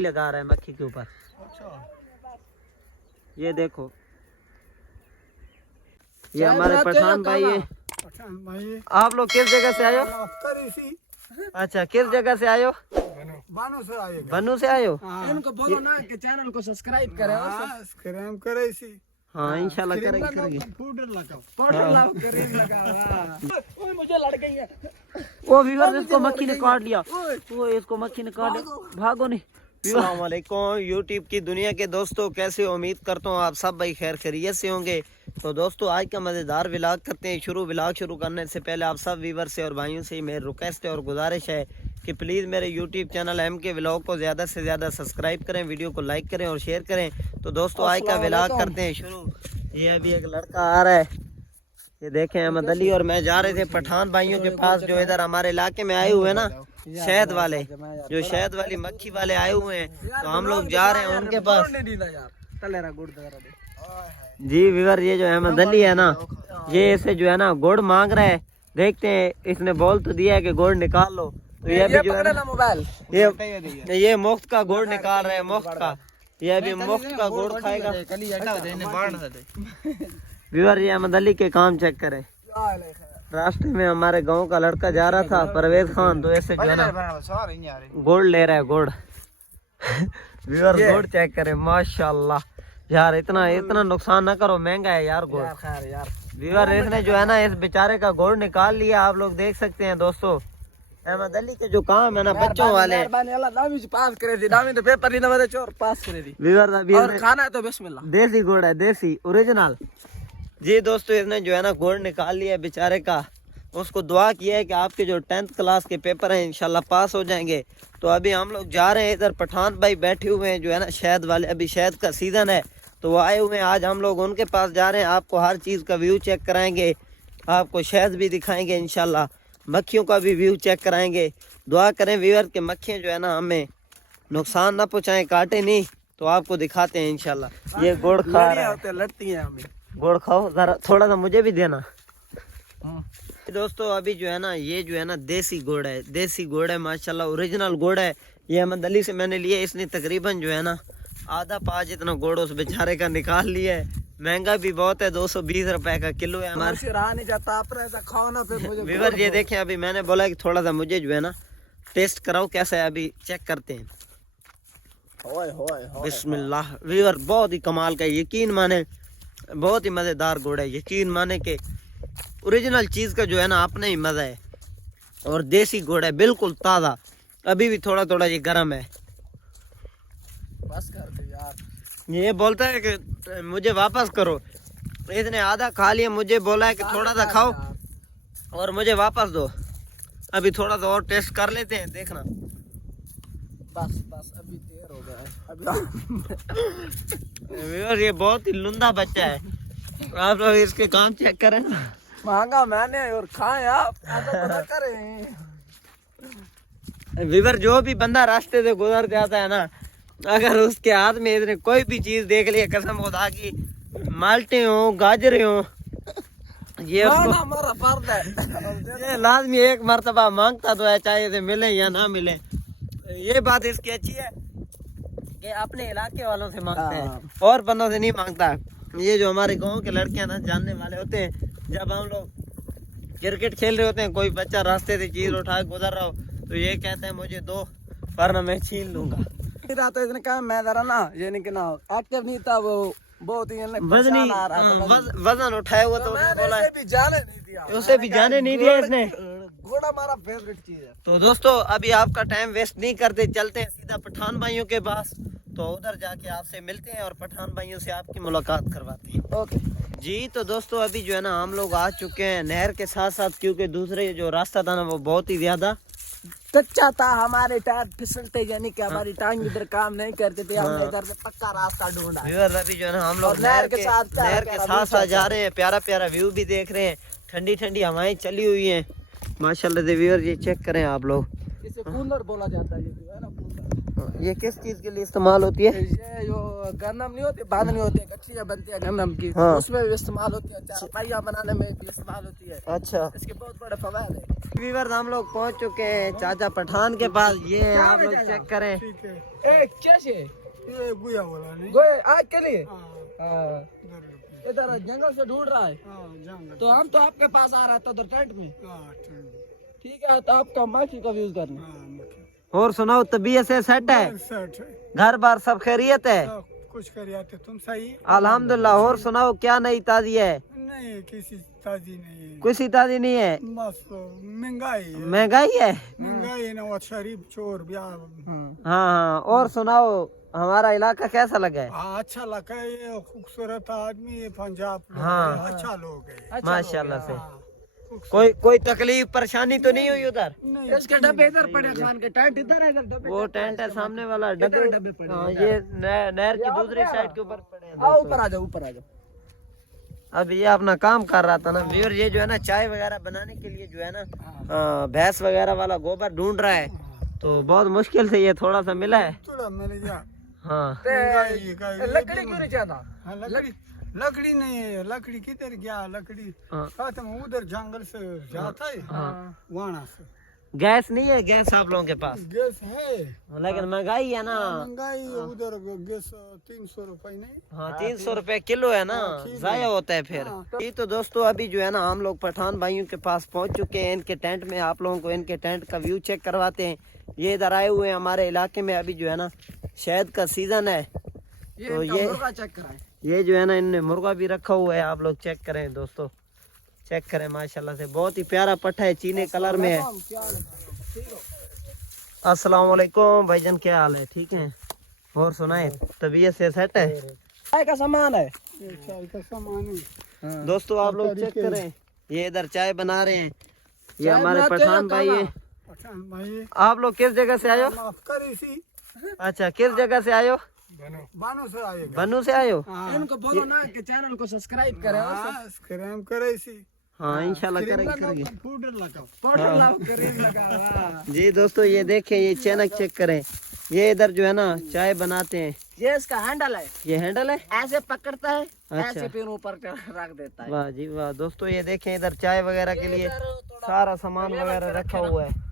लगा रहा है मक्खी के ऊपर। ये देखो, ये हमारे पठान भाई है। आप लोग किस जगह से आए हो? अच्छा, किस जगह से आए हो? बनू से आए हो? इनको बोलो ना कि चैनल को सब्सक्राइब करें। सब्सक्राइब करे इसी। हाँ इंशाल्लाह करेंगे। पाउडर लगाओ, क्रीम लगाओ। मुझे लड़ गई है। वो व्यूअर, इसको मक्खी ने काट लिया। वो इसको मक्खी ने काट लिया, भागो नहीं। अस्सलाम वालेकुम यूट्यूब की दुनिया के दोस्तों, कैसे हो? उम्मीद करता हूँ आप सब भाई खैर खैरियत से होंगे। तो दोस्तों आज का मज़ेदार व्लॉग करते हैं शुरू। व्लॉग शुरू करने से पहले आप सब व्यूअर से और भाइयों से मेरी रिक्वेस्ट है और गुजारिश है कि प्लीज़ मेरे यूट्यूब चैनल MK व्लॉग को ज़्यादा से ज़्यादा सब्सक्राइब करें, वीडियो को लाइक करें और शेयर करें। तो दोस्तों आज का व्लॉग करते हैं शुरू। ये अभी एक लड़का आ रहा है, ये देखें अहमद अली और मैं जा रहे थे पठान भाइयों के पास, जो इधर हमारे इलाके में आए हुए हैं ना, शहद वाले, जो शहद वाली मक्खी वाले आए हुए हैं। तो हम लोग जा रहे हैं उनके पास। जी व्यूअर, ये जो अहमद अली है ना, ये इसे जो है ना गुड़ मांग रहा है। देखते हैं, इसने बोल तो दिया है कि गुड़ निकाल लो। तो ये भी जो है ना मोबाइल, ये मुफ्त का गुड़ निकाल रहे हैं, मुफ्त का। ये अभी मुफ्त का गुड़ खाएगा। व्यूअर, ये अहमद अली के काम चेक करें। रास्ते में हमारे गांव का लड़का जा रहा था, परवेज खान, तो ऐसे जो है ना गुड़ ले रहा है, गुड़। व्यूअर गुड़ चेक करें, माशाल्लाह यार। इतना नुकसान ना करो, महंगा है यार गुड़। व्यूअर, इसने जो है ना इस बेचारे का गुड़ निकाल लिया, आप लोग देख सकते हैं दोस्तों। अहमद अली के जो काम है ना बच्चों वाले, व्यूअर खाना तो बिस्मिल्लाह, देसी गुड़ है, देसी ओरिजिनल। जी दोस्तों, इसने जो है ना गुड़ निकाल लिया बेचारे का। उसको दुआ किया है कि आपके जो 10th क्लास के पेपर हैं इंशाल्लाह पास हो जाएंगे। तो अभी हम लोग जा रहे हैं, इधर पठान भाई बैठे हुए हैं जो है ना शहद वाले, अभी शहद का सीज़न है तो वो आए हुए हैं। आज हम लोग उनके पास जा रहे हैं, आपको हर चीज़ का व्यू चेक कराएंगे, आपको शहद भी दिखाएंगे इंशाल्लाह, मक्खियों का भी व्यू चेक कराएंगे। दुआ करें व्यूअर कि मक्खियाँ जो है ना हमें नुकसान ना पहुँचाएँ, काटे नहीं। तो आपको दिखाते हैं इंशाल्लाह। ये गुड़ खा रहे हैं, लड़ती है हमें। गुड़ खाओ जरा, थोड़ा सा मुझे भी देना। दोस्तों अभी जो है ना, ये जो है ना देसी गुड़ है, देसी गुड़ है माशाल्लाह, ओरिजिनल गुड़ है। ये अहमद अली से मैंने लिया, इसने तकरीबन जो है ना आधा पाँच इतना गुड़ उस बेचारे का निकाल लिया है। महंगा भी बहुत है, 220 रुपए का किलो है हमारे। रहा नहीं जाता, खाओ ना फिर मुझे। व्यूअर ये देखें, अभी मैंने बोला कि थोड़ा सा मुझे जो है ना टेस्ट कराओ कैसा है, अभी चेक करते हैं। बिस्मिल्लाह। व्यूअर बहुत ही कमाल का, यकीन माने बहुत ही मज़ेदार गुड़ है। यकीन माने के ओरिजिनल चीज़ का जो है ना अपना ही मज़ा है। और देसी गुड़ है, बिल्कुल ताज़ा, अभी भी थोड़ा थोड़ा ये गर्म है। बस कर दे यार। ये बोलता है कि मुझे वापस करो, इसने आधा खा लिया, मुझे बोला है कि थोड़ा सा खाओ और मुझे वापस दो। अभी थोड़ा सा और टेस्ट कर लेते हैं, देखना। बस अभी देर हो गया है। ये बहुत ही लुंदा बच्चा है, आप लोग इसके काम चेक करें ना। महंगा मैंने और खाए आप, ऐसा करें। व्यूअर, जो भी बंदा रास्ते से गुजर जाता है ना, अगर उसके हाथ में इतने कोई भी चीज देख लिया, कसम खुदा की, माल्टे हो, गाजरे हो, ये हमारा फर्ज है। ये लाजमी एक मर्तबा मांगता तो है, चाहे इसे मिले या ना मिले। ये बात इसकी अच्छी है कि अपने इलाके वालों से मांगते हैं, और बंदों से नहीं मांगता। ये जो हमारे गांव के लड़के हैं ना, जानने वाले होते हैं, जब हम लोग क्रिकेट खेल रहे होते हैं, कोई बच्चा रास्ते से चीज उठा के गुजर रहा हो तो ये कहते हैं मुझे दो, वरना मैं छीन लूंगा। तो इसने कहा मैं जरा ना, ये नहीं कि ना एक्टिव नहीं था, वो बहुत ही वजन उठाया हुआ, तो उसने बोला जाने नहीं दिया, उसे भी जाने नहीं दिया इसने। घोड़ा हमारा फेवरेट चीज है। तो दोस्तों अभी आपका टाइम वेस्ट नहीं करते, चलते हैं सीधा पठान भाइयों के पास। तो उधर जाके आपसे मिलते हैं और पठान भाइयों से आपकी मुलाकात करवाते हैं। ओके जी। तो दोस्तों अभी जो है ना हम लोग आ चुके हैं नहर के साथ साथ, क्योंकि दूसरे जो रास्ता था ना वो बहुत ही ज्यादा कच्चा था, हमारे टायर फिसलते, यानी कि हमारी टांग इधर काम नहीं करते थे। हमने इधर से पक्का रास्ता ढूंढा। अभी जो है ना हम लोग नहर के साथ साथ जा रहे हैं, प्यारा प्यारा व्यू भी देख रहे हैं, ठंडी ठंडी हवाएं चली हुई हैं माशाल्लाह से। व्यूअर ये चेक करें आप लोग, इसे कूलर बोला जाता है, ये जो है ना कूलर। ये किस चीज के लिए इस्तेमाल होती है? ये जो गन्नम नहीं होती, बांधनी होती है, गठियाँ बनती है गन्नम की, हाँ। उसमें भी इस्तेमाल होती है, चारपाइयाँ बनाने में भी इस्तेमाल होती है। अच्छा इसके बहुत बड़े फवायद है। व्यूअर्स, हम लोग पहुंच चुके हैं चाचा पठान के पास। ये आप लोग चेक करें। ठीक है। ए कैसे ये गुया वाला नहीं। गोए आज के लिए हाँ, इधर जंगल से ढूंढ रहा है, जंगल। तो हम तो आपके पास आ रहा था उधर टेंट में। हाँ, ठीक ठीक है, तो आपका माखी का यूज करना। हाँ, और सुनाओ, तबीयत से सेट है? सेट है। घर बार सब खैरियत है? सब कुछ कर आते तुम सही? अल्हम्दुलिल्लाह। और सुनाओ, क्या नई ताजी है? नहीं, किसी ताजी नहीं। कुछ ताजी नहीं है? बस महंगाई है। महंगाई है? महंगाई नवाज शरीफ चोर ब्याह। हाँ। और सुनाओ, हमारा इलाका कैसा लगा है? हाँ, अच्छा लगा। ये खूबसूरत आदमी है, पंजाब लोग हाँ। है, अच्छा लोग है। माशाल्लाह से। हाँ, खूबसूरत। कोई तकलीफ परेशानी तो नहीं हुई उधर? नहीं, इसके डब्बे इधर पड़े, खान के टेंट इधर है, इधर डब्बे। वो टेंट है सामने वाला, इधर डब्बे पड़े हाँ, हैं। ये नहर की दूसरी साइड के ऊपर पड़े हैं आओ दोस्तों। ऊपर आ जाओ, ऊपर आ जाओ। अब ये अपना काम कर रहा था ना व्यूअर, ये जो है ना चाय वगैरह बनाने के लिए जो है ना भैंस वगैरह वाला गोबर ढूंढ रहा है। तो बहुत मुश्किल से ये थोड़ा सा मिला है। थोड़ा मिल गया। हाँ। लकड़ी क्यों नहीं चाहता? हाँ, लकड़ी नहीं है। लकड़ी किधर गया? लकड़ी हाँ। खत्म, उधर जंगल से जाता है। हाँ। वहाँ से गैस नहीं है? गैस आप लोगों के पास? गैस है, लेकिन महंगाई है ना। महंगाई उधर गैस 300 रुपए नहीं। हाँ, 300 रुपए किलो है ना, जाया होता है फिर। ये तो दोस्तों, अभी जो है ना हम लोग पठान भाइयों के पास पहुंच चुके हैं, इनके टेंट में। आप लोगों को इनके टेंट का व्यू चेक करवाते हैं। ये इधर आए हुए हैं हमारे इलाके में। अभी जो है ना शहद का सीजन है, तो मुर्गा चेक कराएं। ये जो है ना इनने मुर्गा भी रखा हुआ है। आप लोग चेक करें दोस्तों, चेक करें। माशाल्लाह से बहुत ही प्यारा पट्टा है, चीने कलर में है। अस्सलाम वालेकुम भाईजान, क्या हाल है? ठीक है। और सुनाए, तबीयत से सेट है? चाय का सामान है। ये चाय का सामान है। दोस्तों आप लोग चेक करें, ये इधर चाय बना रहे हैं। ये चाय हमारे बनाते हैं पठान भाई है। पठान भाई, आप लोग किस जगह से आयो? माफ करे सी। अच्छा, किस जगह से आयो? बानो से आएगा। बनू से आयो? हाँ, इनको बोलो ना कि चैनल को सब्सक्राइब करें और सब्सक्राइब करे सी। हाँ, इंशाल्लाह करेंगे। पाउडर लगाओ। पाउडर लाओ, करीब लगा। जी दोस्तों, ये देखें, ये चैनक चेक करें। ये इधर जो है ना चाय बनाते हैं। ये इसका हैंडल है, ये हैंडल है? ऐसे पकड़ता है, अच्छा। ऐसे फिर ऊपर रख देता है। वाह जी वाह। दोस्तों ये देखें, इधर चाय वगैरह के लिए सारा सामान वगैरह रखा हुआ है।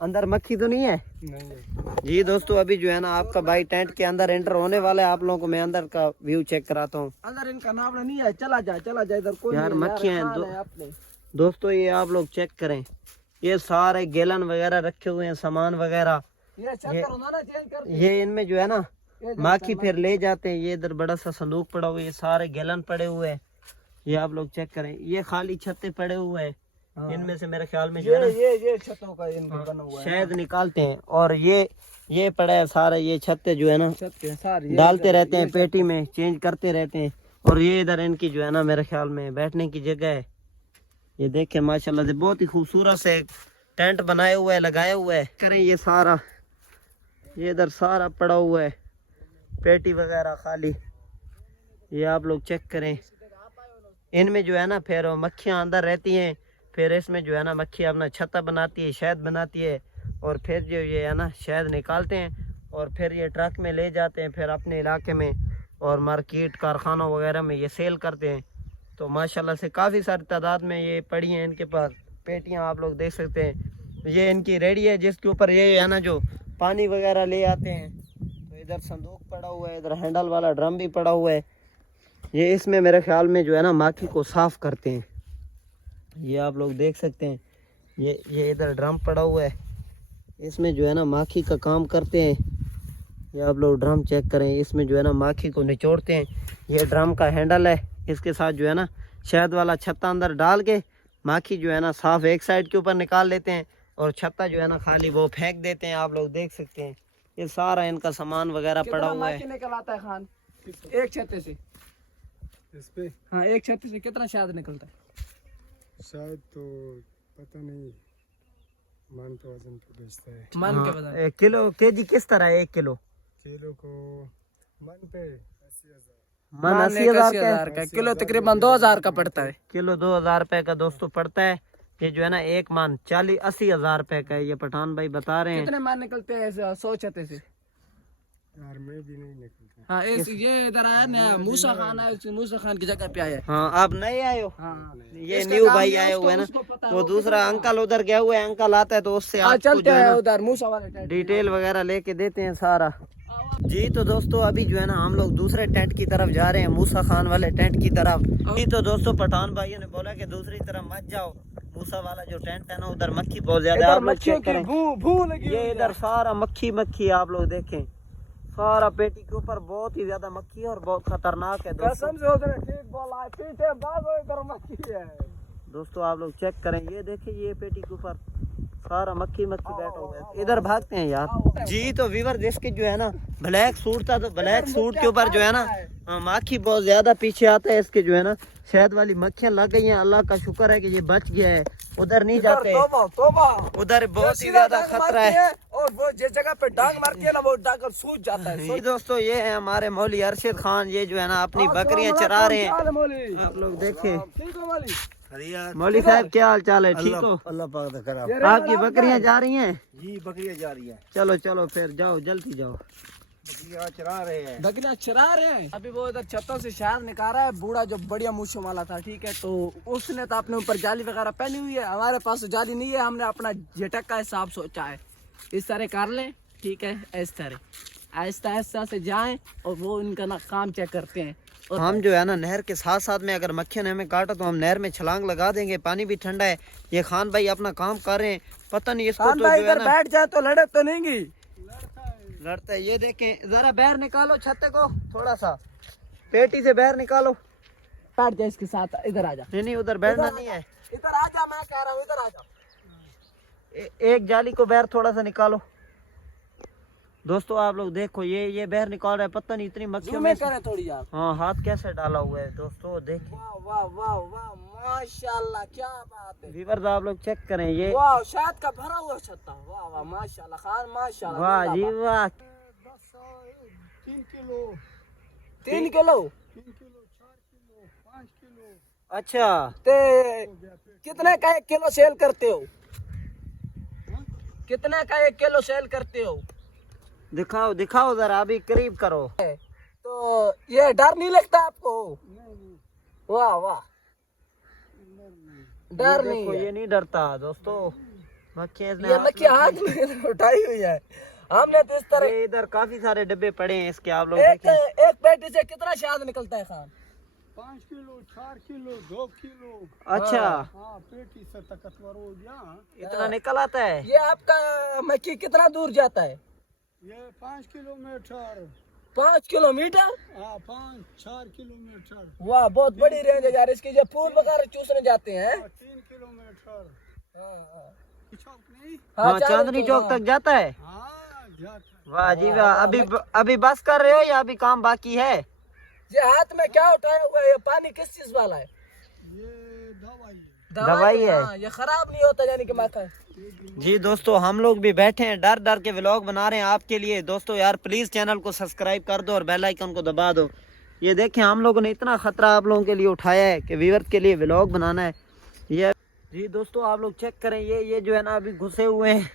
अंदर मक्खी तो नहीं है? नहीं। जी दोस्तों, अभी जो है ना आपका भाई टेंट के अंदर एंटर होने वाला है। आप लोगों को मैं अंदर का व्यू चेक कराता हूँ। अंदर इनका नाम नहीं है, चला जा इधर कोई यार नहीं, मक्खियाँ हैं खान है अपने। दोस्तों ये आप लोग चेक करें, ये सारे गैलन वगैरह रखे हुए हैं, सामान वगैरह। ये चक्कर होना ना, चेंज कर। ये इनमें जो है ना माखी फिर ले जाते हैं। ये इधर बड़ा सा संदूक पड़ा हुआ है, ये सारे गैलन पड़े हुए हैं। ये आप लोग चेक करें, ये खाली छत्ते पड़े हुए हैं। इनमें से मेरे ख्याल में जो है ना ये छतों का इनका बना हुआ है। शहद निकालते हैं। और ये पड़ा है सारा, ये छत्ते जो है ना छत के सारे डालते रहते हैं पेटी में, चेंज करते रहते हैं। और ये इधर इनकी जो है ना मेरे ख्याल में बैठने की जगह है। ये देखें माशाल्लाह से बहुत ही खूबसूरत से टेंट बनाए हुआ है, लगाया हुआ है। करें ये सारा, ये इधर सारा पड़ा हुआ है, पेटी वगैरह खाली। ये आप लोग चेक करें। इनमें जो है ना फिर मक्खियाँ अंदर रहती हैं। फिर इसमें जो है ना मक्खी अपना छत्ता बनाती है, शहद बनाती है। और फिर जो ये है ना शहद निकालते हैं और फिर ये ट्रक में ले जाते हैं, फिर अपने इलाके में और मार्केट कारखानों वगैरह में ये सेल करते हैं। तो माशाल्लाह से काफ़ी सारी तादाद में ये पड़ी हैं इनके पास पेटियां, आप लोग देख सकते हैं। ये इनकी रेडी है जिसके ऊपर ये है ना जो पानी वगैरह ले आते हैं। तो इधर संदूक पड़ा हुआ है, इधर हैंडल वाला ड्रम भी पड़ा हुआ है। ये इसमें मेरे ख्याल में जो है ना माखी को साफ़ करते हैं। ये आप लोग देख सकते हैं, ये इधर ड्रम पड़ा हुआ है, इसमें जो है ना माखी का काम करते हैं। ये आप लोग ड्रम चेक करें, इसमें जो है ना माखी को निचोड़ते हैं। ये ड्रम का हैंडल है, इसके साथ जो है ना शहद वाला छत्ता अंदर डाल के माखी जो है ना साफ एक साइड के ऊपर निकाल लेते हैं और छत्ता जो है ना खाली वो फेंक देते हैं। आप लोग देख सकते हैं ये सारा इनका सामान वगैरह पड़ा हुआ है। निकल आता है खान एक छत्ते से? इस पे हाँ, एक छत्ते से कितना शहद निकलता है? शायद तो पता नहीं, मन तो वजन पे बेचता है। मन के बता। एक किलो केजी किस तरह है? 1 किलो किलो को मन पे 80,000। मन 80,000 का किलो तकरीबन 2,000 का पड़ता है। किलो 2,000 रुपए का दोस्तों पड़ता है। ये जो है ना एक मान 40-80 हजार रुपए का है, ये पठान भाई बता रहे हैं। कितने मान निकलते हैं 100 छते से? यार मैं भी नहीं निकलता। हाँ ये इधर आया नया मूसा खान है, मूसा खान की जगह पे आया है। हाँ आप नए आए हो? हाँ ये इसका न्यू काम भाई है, आए हुए हैं उसको पता ना, है, वो वो दूसरा कितना- अंकल उधर गया हुआ है, अंकल आता है तो उससे हाँ आपको चलते जो है हैं ना उधर मूसा वाले टेंट। डिटेल वगैरह लेके देते हैं सारा। जी तो दोस्तों अभी जो है ना हम लोग दूसरे टेंट की तरफ जा रहे हैं, मूसा खान वाले टेंट की तरफ। जी तो दोस्तों पठान भाइयों ने बोला कि दूसरी तरफ मत जाओ, मूसा वाला जो टेंट है ना उधर मक्खी बहुत ज्यादा है, आप लोग चेक करें। ये इधर सारा मक्खी मक्खी है, आप लोग देखें सारा पेटी के ऊपर बहुत ही ज्यादा मक्खी है और बहुत खतरनाक है दोस्तों। कसम से उधर ठीक बोला है, पीछे भागो इधर मक्खी है। दोस्तों आप लोग चेक करें, ये देखिए ये पेटी के ऊपर सारा मक्खी मक्खी बैठा हुआ है, इधर भागते हैं यार। जी तो वीवर जिसके जो है ना ब्लैक सूट था, तो ब्लैक सूट के ऊपर जो है ना मक्खी बहुत ज्यादा पीछे आता है, इसके जो है ना शहद वाली मक्खियां लग गई हैं। अल्लाह का शुक्र है कि ये बच गया है, उधर नहीं जाते, उधर बहुत ही ज्यादा खतरा है। और वो जिस जगह पे डांग मारती है ना वो डांग सूझ जाता है। जी दोस्तों ये है हमारे मौली अरशद खान, ये जो है ना अपनी बकरियां चरा रहे हैं, आप लोग देखें। मौली साहब क्या हाल चाल है, ठीक हो? अल्लाह पाक दा करा। आपकी बकरियां जा रही हैं? जी बकरियां जा रही है, चलो चलो फिर जाओ, जल्दी जाओ। बकरियां चरा रहे हैं। बकरियां चरा रहे हैं। अभी वो इधर छतों से शहद निकाला है, बूढ़ा जो बढ़िया मूछों वाला था, ठीक है, तो उसने तो अपने ऊपर जाली वगैरह पहनी हुई है, हमारे पास तो जाली नहीं है, हमने अपना झटक का हिसाब सोचा है, इस तरह कर लें, ठीक है, इस तरह आहिस्ता आहिस्ता से जाएं और वो इनका ना काम चेक करते हैं। और हम जो है ना नहर के साथ साथ में अगर मक्खियों ने हमें काटा तो हम नहर में छलांग लगा देंगे, पानी भी ठंडा है। ये खान भाई अपना काम कर रहे हैं, पता नहीं इसको तो जो है ना बैठ जाए तो लड़े तो नहीं गी। लड़ता है। ये देखें, जरा बाहर निकालो छत्ते को, थोड़ा सा पेटी से बाहर निकालो। बैठ जा इसके साथ, इधर आ जा, नहीं उधर बैठना नहीं है, इधर आ जा, मैं कह रहा हूँ इधर आ जा। एक जाली को बाहर थोड़ा सा निकालो। दोस्तों आप लोग देखो, ये बाहर निकाल रहा है, पता नहीं इतनी मक्खियों में करें थोड़ी यार। हाँ हाथ कैसे डाला हुआ है दोस्तों, देखिए। वाह वाह वाह वाह माशाल्लाह, क्या बात है। व्यूअर्स आप लोग चेक करें, ये वाह शहद का भरा हुआ छत्ता, वाह वाह माशाल्लाह खान माशाल्लाह। वाह जी वाह। 3 किलो 3 किलो 4 किलो 5 किलो। अच्छा ते कितने का 1 किलो सेल करते हो? कितने का 1 किलो सेल करते हो? दिखाओ दिखाओ जरा, अभी करीब करो। तो ये डर नहीं लगता आपको? वाह वाह, डर नहीं देखो है। ये नहीं डरता दोस्तों, मक्खियाँ ये मक्खी हाथ में उठाई हुई है, हमने तो इस तरह। ये इधर काफी सारे डब्बे पड़े हैं इसके, आप लोग एक देखें। पेटी से कितना शहद निकलता है खान? 5 kilo 4 kilo 2 kilo. अच्छा हाँ पेटी से ताकतवर हो गया। इतना निकल आता है। ये आपका मक्खी कितना दूर जाता है? ये 5 किलोमीटर। 5 किलोमीटर? हाँ 5-4 किलोमीटर। वाह बहुत बड़ी रेंज है यार इसकी। जो फूल वगैरह चूसने जाते हैं 3 किलोमीटर। चौक नहीं। हाँ चांदनी चौक तक जाता है। हाँ जाता। वाह जी वाह। अभी बस कर रहे हो या अभी काम बाकी है? ये हाथ में क्या उठाया हुआ है? ये पानी किस चीज वाला है? ये दवाई है। हाँ, ये खराब नहीं होता यानी कि माखा। जी दोस्तों हम लोग भी बैठे हैं, डर डर के व्लॉग बना रहे हैं आपके लिए। दोस्तों यार प्लीज चैनल को सब्सक्राइब कर दो और बेल आइकन को दबा दो। ये देखें हम लोगों ने इतना खतरा आप लोगों के लिए उठाया है कि व्यूअर्स के लिए व्लॉग बनाना है। ये जी दोस्तों आप लोग चेक करें, ये जो है ना अभी घुसे हुए हैं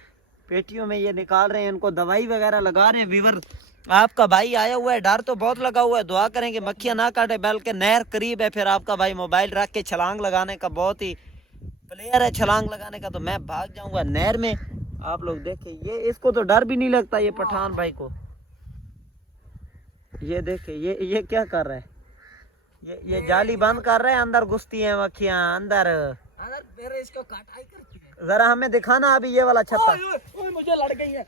पेटियों में, ये निकाल रहे हैं, इनको दवाई वगैरह लगा रहे हैं। व्यूअर आपका भाई आया हुआ है, डर तो बहुत लगा हुआ है, दुआ करें कि मक्खियाँ ना काटे, बल्कि नहर करीब है। फिर आपका भाई मोबाइल रख के छलांग लगाने का बहुत ही प्लेयर है, छलांग लगाने का, तो मैं भाग जाऊंगा नहर में। आप लोग देखें, ये इसको तो डर भी नहीं लगता ये पठान भाई को। ये देखें ये क्या कर रहा है, ये जाली बंद कर रहा है, अंदर घुसती है मक्खियाँ अंदर। अगर मेरे इसको काटाई करती है। जरा हमें दिखाना अभी ये वाला छत्ता। ओए मुझे लड़ गई है।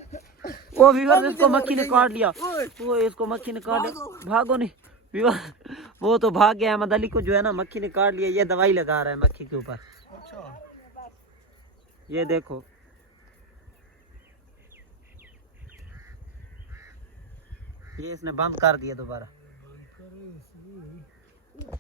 वो व्यूअर इसको मक्खी ने काट लिया, वो इसको मक्खी ने काट लिया। भागो नहीं व्यूअर, वो तो भाग गया। अहमद अली को जो है ना मक्खी ने काट लिया। ये दवाई लगा रहा है मक्खी के ऊपर। ये देखो ये इसने बंद कर दिया दोबारा।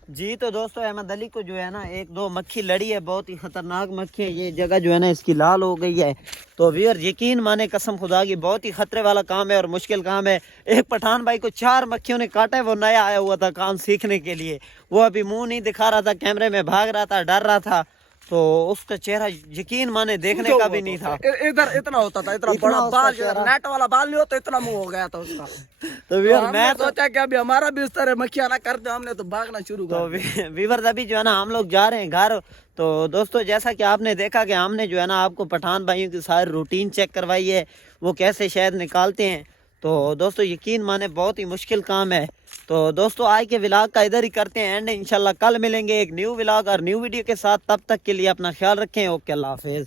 जी तो दोस्तों अहमद अली को जो है ना 1-2 मक्खी लड़ी है, बहुत ही खतरनाक मक्खी है। ये जगह जो है ना इसकी लाल हो गई है। तो व्यूअर यकीन माने कसम खुदा की, बहुत ही खतरे वाला काम है और मुश्किल काम है। एक पठान भाई को 4 मक्खियों ने काटा है, वो नया आया हुआ था काम सीखने के लिए। वो अभी मुंह नहीं दिखा रहा था, कैमरे में भाग रहा था, डर रहा था। तो उसका चेहरा यकीन माने देखने का भी नहीं था। इधर इतना होता था, इतना बड़ा उसका बाल, चेहरा। नेट वाला बाल नहीं होता, इतना मुंह हो गया था उसका। तो तो व्यूअर हमने मैं तो सोचा कि अभी हमारा भी उस तरह मक्खियां ना कर दे, हमने तो भागना शुरू तो कर व्यूअर्स अभी जो है ना हम लोग जा रहे हैं घर। तो दोस्तों जैसा कि आपने देखा कि हमने जो है ना आपको पठान भाइयों की सारी रूटीन चेक करवाई है, वो कैसे शहद निकालते हैं। तो दोस्तों यकीन माने बहुत ही मुश्किल काम है। तो दोस्तों आज के व्लॉग का इधर ही करते हैं एंड, इंशाल्लाह कल मिलेंगे एक न्यू व्लॉग और न्यू वीडियो के साथ। तब तक के लिए अपना ख्याल रखें। ओके, अल्लाह हाफिज़।